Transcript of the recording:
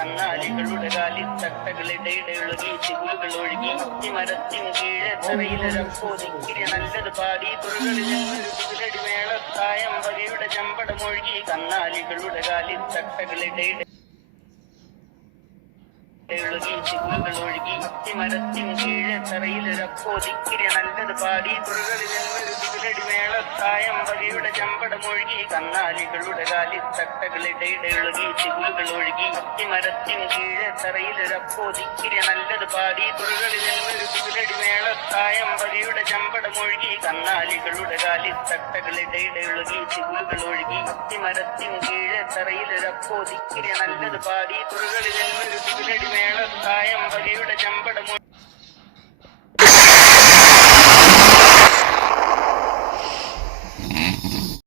കന്നാലികളുടെ കാലിൽ തട്ടകളിടയിടയൊഴുകി ചിഗുലുകൾ ഒഴുകി മരത്തിൻ കീഴെ തറയിലൊരപ്പോതിക്കിരി നല്ലത് പാടി തുറകളിൽ നിന്നൊരു മേളത്തായം വകയുടെ ചമ്പടമൊഴുകി കന്നാലികളുടെ കാലിൽ തട്ടകളിടയിട ഒഴുകി ചിഗുലുകൾ ഒഴുകി മരത്തിൻ കീഴെ തറയിലൊരപ്പോതിക്കിരി നല്ലത് പാടി തുറകളിൽ നിന്നൊരു മേളത്തായം വകയുടെ ചമ്പടമൊഴുകി കന്നാലികളുടെ കാലിൽ തട്ടകളിടയിടയൊഴുകി ചിഗുലുകൾ ഒഴുകി മരത്തിൻ കീഴെ തറയിലൊരപ്പോതിക്കിരി നല്ലത് പാടി തുറകളിൽ നിന്നൊരു മേളത്തായം വകയുടെ ചമ്പടമൊഴുകി കന്നാലികളുടെ കാലിൽ തട്ടകളിടയിടയൊഴുകി ചിഗുലുകൾ ഒഴുകി മരത്തിൻ കീഴെ തറയിലൊരപ്പോതിക്കിരി നല്ലത് പാടി തുറകളിൽ നിന്നൊരു മേളത്തായം വകയുടെ ചമ്പടമൊഴുകി